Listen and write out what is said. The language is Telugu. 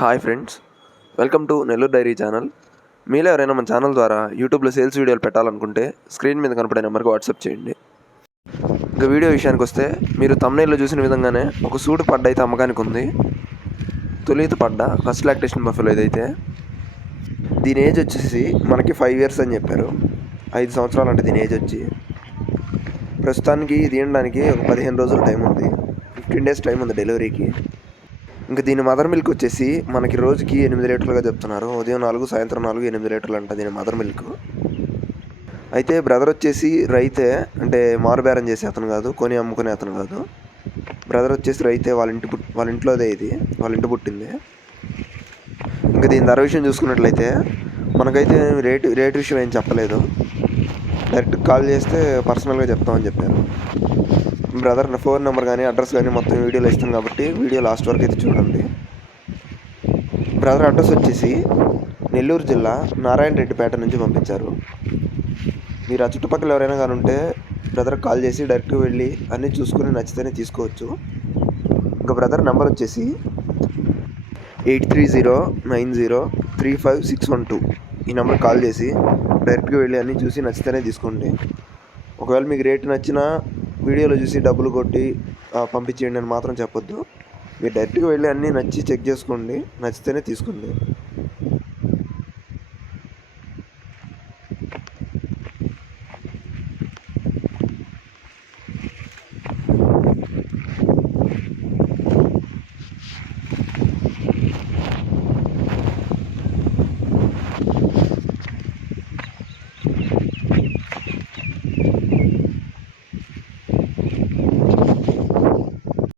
Hi friends, welcome to Nellore dairy channel. మీలో ఎవరైనా మన ఛానల్ ద్వారా యూట్యూబ్లో సేల్స్ వీడియోలు పెట్టాలనుకుంటే స్క్రీన్ మీద కనపడే నెంబర్కి వాట్సాప్ చేయండి. ఇంకా వీడియో విషయానికి వస్తే, మీరు తమ్నైల్లో చూసిన విధంగానే ఒక సూడు పడ్డ అయితే అమ్మకానికి ఉంది. తొలిత పడ్డ ఫస్ట్ లాక్టేషన్ బఫెలో ఇదైతే. దీని ఏజ్ వచ్చేసి మనకి 5 years అని చెప్పారు. 5 సంవత్సరాలు అంటే దీని ఏజ్ వచ్చి. ప్రస్తుతానికి తీయడానికి ఒక 15 రోజులు టైం ఉంది. 15 days టైం ఉంది డెలివరీకి. ఇంకా దీని మదర్ మిల్క్ వచ్చేసి మనకి రోజుకి 8 లీటర్లుగా చెప్తున్నారు. ఉదయం 4, సాయంత్రం 4, 8 లీటర్లు అంట దీని మదర్ మిల్క్. అయితే బ్రదర్ వచ్చేసి రైతే, అంటే మారుబేరం చేసే అతను కాదు, కొని అమ్ముకునే అతను కాదు. బ్రదర్ వచ్చేసి రైతే, వాళ్ళ ఇంట్లోదే ఇది, వాళ్ళ ఇంటి పుట్టింది. ఇంకా దీని ధర విషయం చూసుకున్నట్లయితే మనకైతే రేటు విషయం ఏం చెప్పలేదు. డైరెక్ట్ కాల్ చేస్తే పర్సనల్గా చెప్తామని చెప్పారు. బ్రదర్ ఫోన్ నెంబర్ కానీ అడ్రస్ కానీ మొత్తం వీడియోలో ఇస్తాను కాబట్టి వీడియో లాస్ట్ వరకు అయితే చూడండి. బ్రదర్ అడ్రస్ వచ్చేసి నెల్లూరు జిల్లా నారాయణరెడ్డిపేట నుంచి పంపించారు. మీరు ఆ చుట్టుపక్కల ఎవరైనా కానీ ఉంటే బ్రదర్కి కాల్ చేసి డైరెక్ట్గా వెళ్ళి అన్నీ చూసుకుని నచ్చితేనే తీసుకోవచ్చు. ఇంకా బ్రదర్ నెంబర్ వచ్చేసి 8309035612. ఈ నెంబర్కి కాల్ చేసి డైరెక్ట్గా వెళ్ళి అన్నీ చూసి నచ్చితేనే తీసుకోండి. ఒకవేళ మీకు రేటు నచ్చినా వీడియోలో చూసి డబ్బులు కొట్టి పంపించేయండి అని మాత్రం చెప్పొద్దు. మీరు డైరెక్ట్గా వెళ్ళి అన్నీ నచ్చి చెక్ చేసుకోండి, నచ్చితేనే తీసుకోండి.